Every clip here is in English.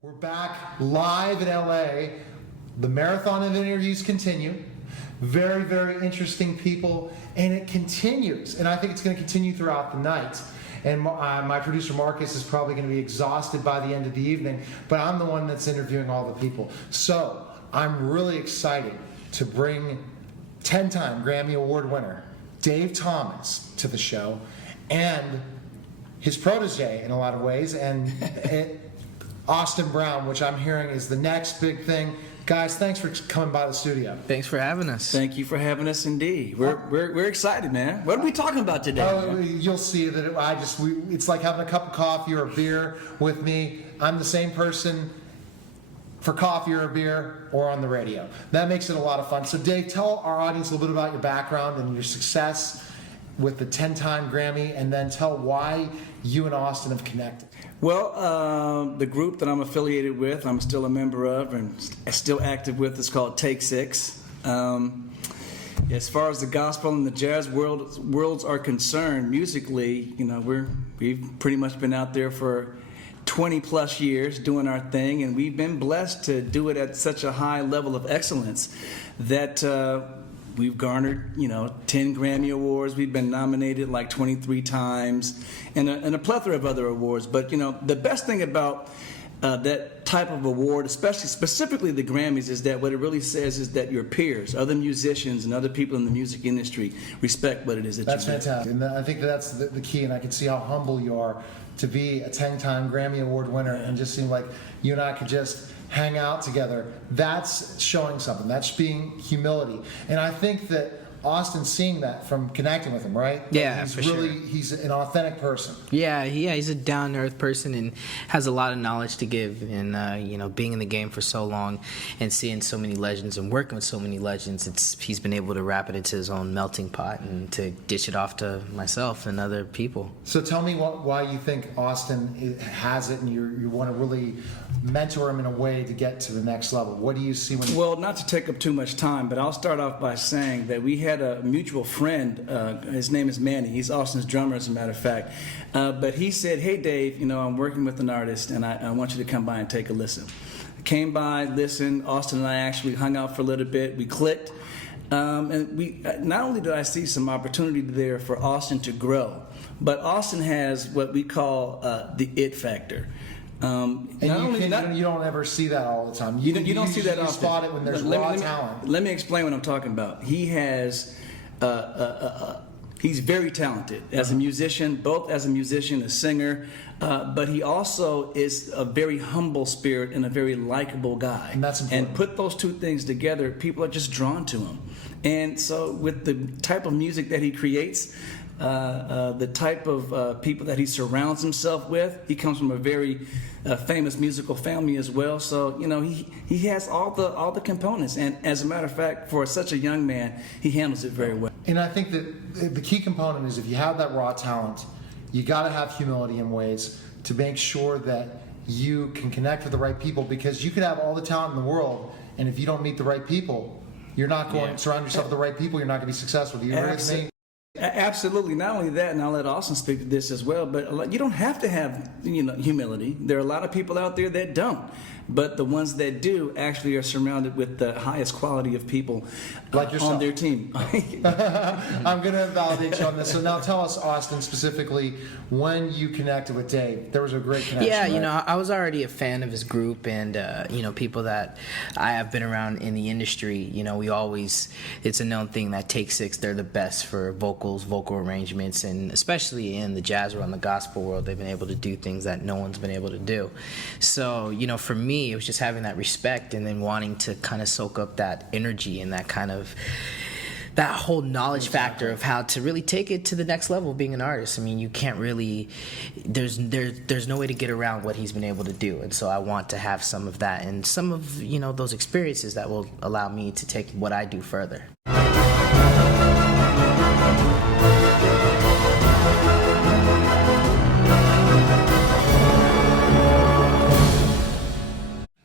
We're back live in LA. The marathon of interviews continue. Very, very interesting people, and it continues. And I think it's going to continue throughout the night. And my producer Marcus is probably going to be exhausted by the end of the evening, but I'm the one that's interviewing all the people. So I'm really excited to bring 10-time Grammy Award winner Dave Thomas to the show, and his protege in a lot of ways, and Austin Brown, which I'm hearing is the next big thing. Guys, thanks for coming by the studio. Thanks for having us. Thank you for having us, indeed. We're excited, man. What are we talking about today? Oh, you'll see that it's like having a cup of coffee or a beer with me. I'm the same person for coffee or a beer or on the radio. That makes it a lot of fun. So Dave, tell our audience a little bit about your background and your success with the 10-time Grammy, and then tell why you and Austin have connected. Well, the group that I'm affiliated with, I'm still a member of and still active with, is called Take Six. As far as the gospel and the jazz worlds are concerned, musically, we've pretty much been out there for 20 plus years doing our thing, and we've been blessed to do it at such a high level of excellence that we've garnered, 10 Grammy Awards. We've been nominated like 23 times, and a plethora of other awards. But, the best thing about that type of award, specifically the Grammys, is that what it really says is that your peers, other musicians and other people in the music industry respect what it is that that's you do. That's fantastic. And I think that's the key, and I can see how humble you are to be a 10-time Grammy Award winner and just seem like you and I could just hang out together. That's showing something. That's being humility. And I think that Austin's seeing that from connecting with him, right? Yeah, he's for really, sure. He's an authentic person. Yeah, he's a down-to-earth person and has a lot of knowledge to give. And being in the game for so long and seeing so many legends and working with so many legends, he's been able to wrap it into his own melting pot and to dish it off to myself and other people. So tell me why you think Austin has it, and you want to really mentor him in a way to get to the next level. What do you see when? Well, not to take up too much time, but I'll start off by saying that we had a mutual friend. His name is Manny. He's Austin's drummer, as a matter of fact. But he said, "Hey, Dave, I'm working with an artist, and I want you to come by and take a listen." I came by, listened. Austin and I actually hung out for a little bit. We clicked. And we not only did I see some opportunity there for Austin to grow, but Austin has what we call the it factor. And you don't ever see that all the time. You don't see that often. You spot it when there's raw talent. Let me explain what I'm talking about. He has, he's very talented as a musician, both as a musician, a singer, but he also is a very humble spirit and a very likable guy. And that's important. And put those two things together, people are just drawn to him. And so with the type of music that he creates, the type of people that he surrounds himself with. He comes from a very famous musical family as well. So he has all the components. And as a matter of fact, for such a young man, he handles it very well. And I think that the key component is, if you have that raw talent, you got to have humility in ways to make sure that you can connect with the right people, because you could have all the talent in the world, and if you don't meet the right people, you're not going to surround yourself with the right people, you're not going to be successful. Do you agree with me? Absolutely. Not only that, and I'll let Austin speak to this as well, but you don't have to have humility. There are a lot of people out there that don't, but the ones that do actually are surrounded with the highest quality of people like on their team. I'm going to validate you on this. So now tell us, Austin, specifically when you connected with Dave. There was a great connection. Yeah, right? I was already a fan of his group, and people that I have been around in the industry. It's a known thing that Take Six, they're the best for vocal arrangements, and especially in the jazz world and the gospel world, they've been able to do things that no one's been able to do. So for me, it was just having that respect and then wanting to kind of soak up that energy and that kind of that whole knowledge factor of how to really take it to the next level being an artist. I mean, you can't really, there's no way to get around what he's been able to do. And so I want to have some of that and some of, those experiences that will allow me to take what I do further.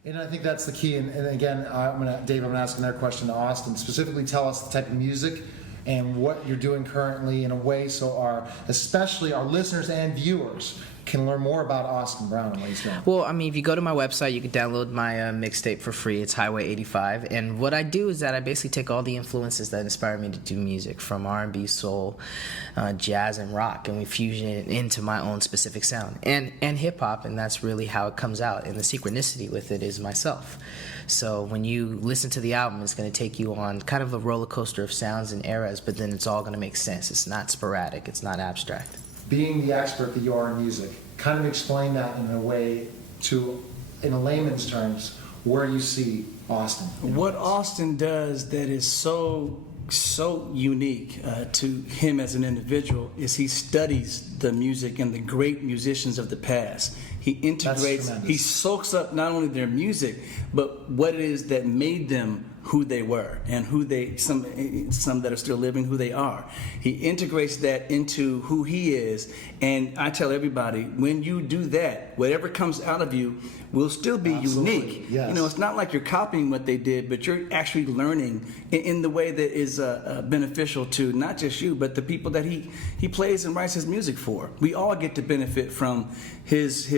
And I think that's the key. And again, Dave, I'm asking that question to Austin. Specifically, tell us the type of music and what you're doing currently in a way so especially our listeners and viewers can learn more about Austin Brown and what he's doing? Well, I mean, if you go to my website, you can download my mixtape for free. It's Highway 85. And what I do is that I basically take all the influences that inspire me to do music, from R&B, soul, jazz, and rock, and we fusion it into my own specific sound. And hip-hop, and that's really how it comes out. And the synchronicity with it is myself. So when you listen to the album, it's going to take you on kind of a roller coaster of sounds and eras, but then it's all going to make sense. It's not sporadic. It's not abstract. Being the expert that you are in music, kind of explain that in a way in a layman's terms, where you see Austin. What Austin does that is so unique to him as an individual is he studies the music and the great musicians of the past. He integrates, he soaks up not only their music, but what it is that made them who they were and who they, some that are still living, who they are. He integrates that into who he is, and I tell everybody, when you do that, whatever comes out of you will still be unique. Yes. You know, it's not like you're copying what they did, but you're actually learning in the way that is beneficial to not just you, but the people that he plays and writes his music for. We all get to benefit from his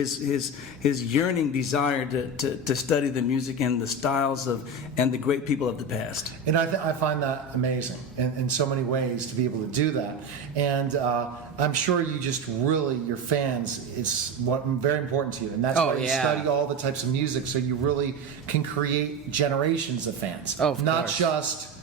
yearning desire to study the music and the styles and the great people of the past. And I find that amazing in so many ways to be able to do that. And I'm sure you just really, your fans is very important to you. And that's why you study all the types of music, so you really can create generations of fans. Oh, of Not course. just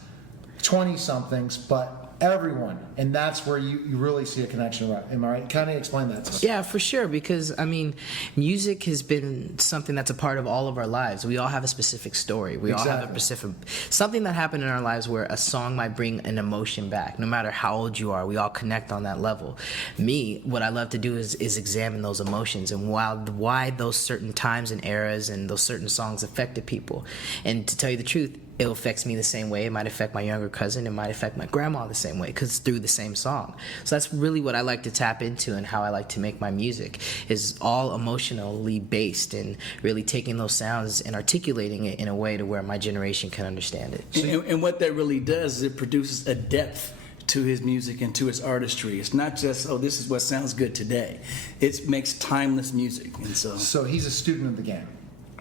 20-somethings, but everyone. And that's where you really see a connection, right? Am I right? Kind of explain that to us. Yeah, for sure, because, I mean, music has been something that's a part of all of our lives. We all have a specific story. We all have a specific, something that happened in our lives where a song might bring an emotion back. No matter how old you are, we all connect on that level. Me, what I love to do is examine those emotions and why those certain times and eras and those certain songs affected people. And to tell you the truth, it affects me the same way. It might affect my younger cousin. It might affect my grandma the same way, because it's through the same song. So that's really what I like to tap into, and how I like to make my music is all emotionally based, and really taking those sounds and articulating it in a way to where my generation can understand it. And what that really does is it produces a depth to his music and to his artistry. It's not just, oh, this is what sounds good today. It makes timeless music. And So he's a student of the game.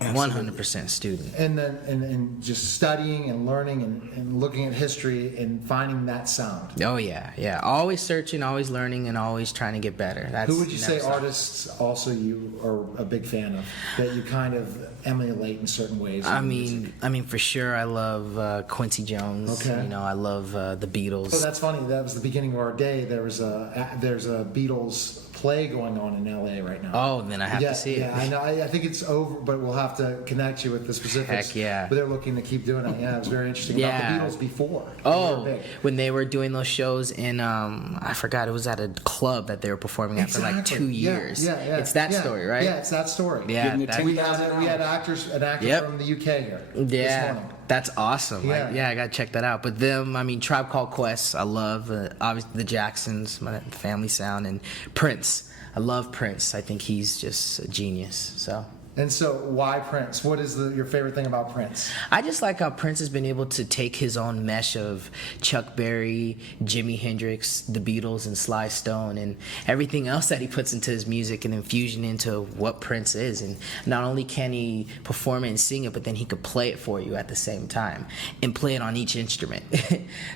100% student. And then and just studying and learning and looking at history and finding that sound. Oh yeah. Always searching, always learning, and always trying to get better. Who would you say artists also you are a big fan of, that you kind of emulate in certain ways? I mean, for sure, I love Quincy Jones. Okay. You know, I love the Beatles. Oh, that's funny. That was the beginning of our day. There's a Beatles play going on in LA right now. Oh, then I have to see it. Yeah, I know. I think it's over, but we'll have to connect you with the specifics. Heck yeah. But they're looking to keep doing it. Yeah, it was very interesting. Yeah. About the Beatles before. Oh, when they were doing those shows in, I forgot, it was at a club that they were performing at for like 2 years. Yeah. It's that story, right? Yeah, it's that story. Yeah. We had an actor from the UK here this morning. That's awesome. Yeah. I gotta check that out. But them, I mean, Tribe Called Quest, I love. Obviously, the Jacksons, my family sound, and Prince. I love Prince. I think he's just a genius. And so, why Prince? What is your favorite thing about Prince? I just like how Prince has been able to take his own mesh of Chuck Berry, Jimi Hendrix, the Beatles, and Sly Stone, and everything else that he puts into his music, and infusion into what Prince is. And not only can he perform it and sing it, but then he could play it for you at the same time, and play it on each instrument.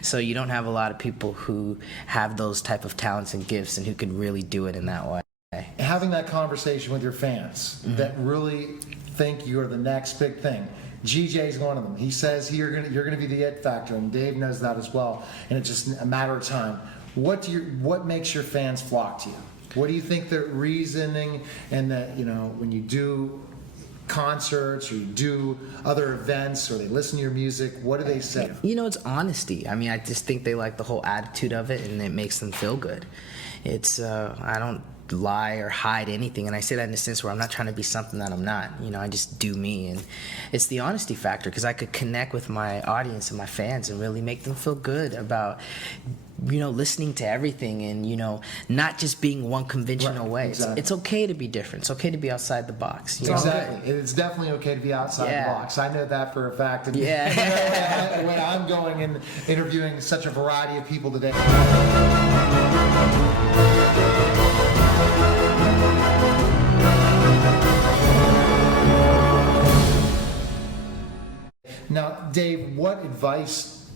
So you don't have a lot of people who have those type of talents and gifts, and who can really do it in that way. Having that conversation with your fans that really think you're the next big thing. GJ's one of them. He says you're gonna be the it factor, and Dave knows that as well. And it's just a matter of time. What makes your fans flock to you? What do you think the reasoning, and that when you do concerts or you do other events or they listen to your music, what do they say? It's honesty. I mean, I just think they like the whole attitude of it, and it makes them feel good. It's I don't lie or hide anything, and I say that in a sense where I'm not trying to be something that I'm not. I just do me, and it's the honesty factor, because I could connect with my audience and my fans and really make them feel good about listening to everything, and not just being one conventional way. Exactly. It's okay to be different. It's okay to be outside the box. Exactly. It's definitely okay to be outside the box. I know that for a fact. And when I'm going and interviewing such a variety of people today. Now, Dave, what advice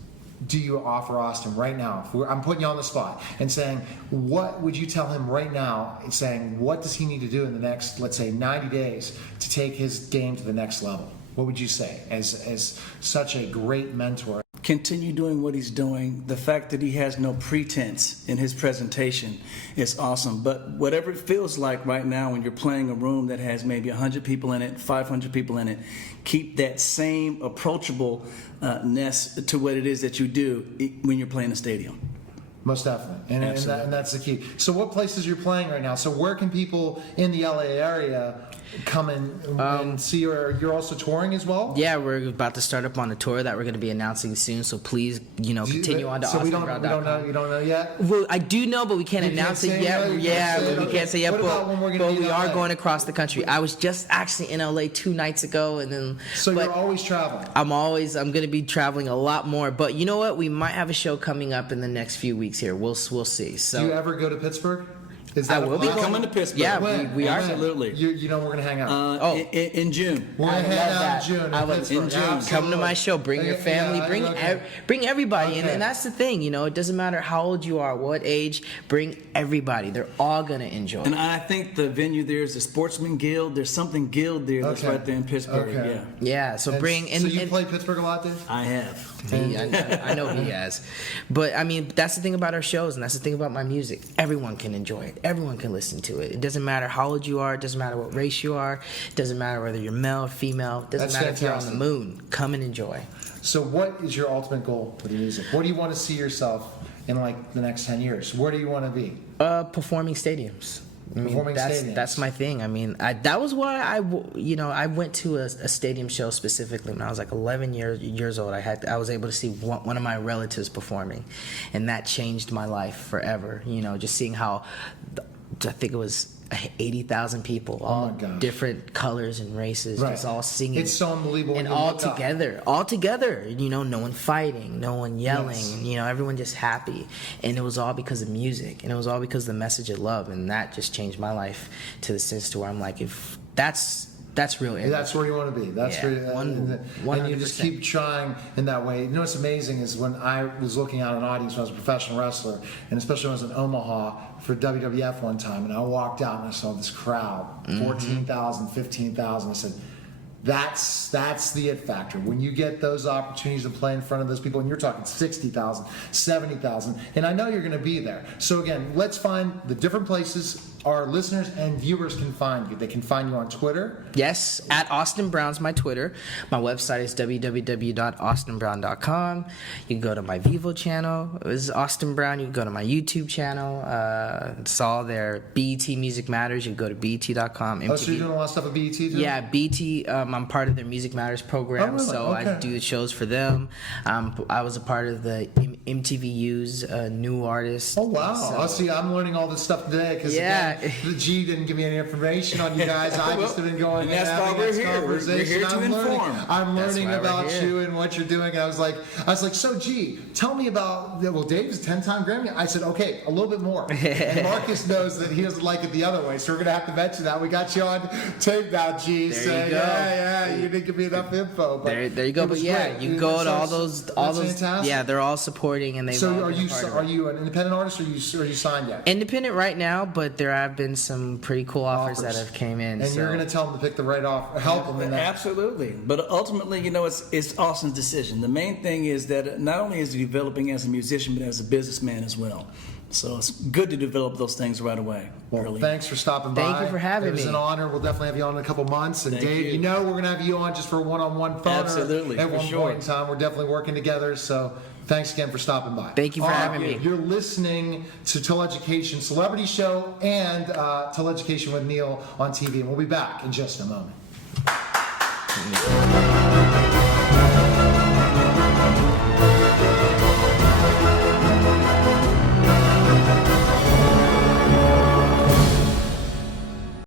do you offer Austin right now? I'm putting you on the spot and saying, what would you tell him right now, saying, what does he need to do in the next, let's say, 90 days to take his game to the next level? What would you say as such a great mentor? Continue doing what he's doing. The fact that he has no pretense in his presentation is awesome. But whatever it feels like right now when you're playing a room that has maybe 100 people in it, 500 people in it, keep that same approachableness to what it is that you do when you're playing a stadium. Most definitely, and that's the key. So what places you're playing right now? So where can people in the LA area come and see you? You're also touring as well? Yeah, we're about to start up on a tour that we're going to be announcing soon. So please, continue on to austinbrown.com. You don't know yet? Well, I do know, but we can't announce it yet. We can't say yet. What about when we're going to be in are LA? going across the country. I was just actually in LA 2 nights ago, and then. So you're always traveling. I'm going to be traveling a lot more. But you know what? We might have a show coming up in the next few weeks here. We'll see. So do you ever go to Pittsburgh? Is I that will be coming to Pittsburgh. Yeah, we are. Absolutely. You know we're going to hang out. In June. We're going to hang out in June. In June. Come to my show. Bring your family. Bring everybody. Okay. And that's the thing. It doesn't matter how old you are, what age. Bring everybody. They're all gonna enjoy. And I think the venue there is the Sportsman Guild. There's something guild there that's right there in Pittsburgh. Okay. Yeah. So bring. So you play Pittsburgh a lot, Dave? I have. I know he has. But I mean, that's the thing about our shows, and that's the thing about my music. Everyone can enjoy it. Everyone can listen to it. It doesn't matter how old you are. It doesn't matter what race you are. It doesn't matter whether you're male or female. It doesn't matter if you're on the moon. Come and enjoy. So what is your ultimate goal for the music? What do you want to see yourself in like the next 10 years? Where do you want to be? Performing stadiums. That's my thing. I mean, that was why I went to a stadium show specifically when I was like 11 years old. I was able to see one of my relatives performing, and that changed my life forever. Just seeing how I think it was 80,000 people, all different colors and races, just all singing. It's so unbelievable. And all together, no one fighting, no one yelling, everyone just happy. And it was all because of music, and it was all because of the message of love, and that just changed my life to the sense to where I'm like, if that's real. That's where you want to be. That's where, and you just keep trying in that way. What's amazing is when I was looking at an audience when I was a professional wrestler, and especially when I was in Omaha for WWF one time, and I walked out and I saw this crowd, 14,000, 15,000. I said, that's the it factor. When you get those opportunities to play in front of those people, and you're talking 60,000, 70,000, and I know you're going to be there. So again, let's find the different places our listeners and viewers can find you. They can find you on Twitter. Yes, at Austin Brown's my Twitter. My website is www.austinbrown.com. You can go to my Vivo channel. It's Austin Brown. You can go to my YouTube channel. It's all there. BET Music Matters. You can go to BET.com. Oh, so you're doing a lot of stuff at BET too? Yeah, BET. I'm part of their Music Matters program, so I do shows for them. I was a part of the MTVU's New Artist. Oh, wow. See, I'm learning all this stuff today because the G didn't give me any information on you guys. I just have been going and having this conversation. I'm learning about you and what you're doing. I was like, so G, tell me about, Dave's a 10-time Grammy. I said, okay, a little bit more. And Marcus knows that he doesn't like it the other way, so we're going to have to mention that. We got you on tape now, G. There you go. You didn't give me enough info. But there you go. But yeah, you go to all those. Fantastic. Yeah, they're all supporting, and they. So are you an independent artist, or are you signed yet? Independent right now, but there have been some pretty cool offers that have came in. And you're going to tell them to pick the right offer, help them in that. Absolutely. But ultimately, it's Austin's decision. The main thing is that not only is he developing as a musician, but as a businessman as well. So it's good to develop those things right away. Well, thanks for stopping by. Thank you for having me. It was an honor. We'll definitely have you on in a couple months. And Dave, we're going to have you on just for a one-on-one phone. Absolutely. At one point in time. We're definitely working together. So thanks again for stopping by. Thank you for having me. You're listening to Till Education Celebrity Show and Till Education with Neil on TV. And we'll be back in just a moment.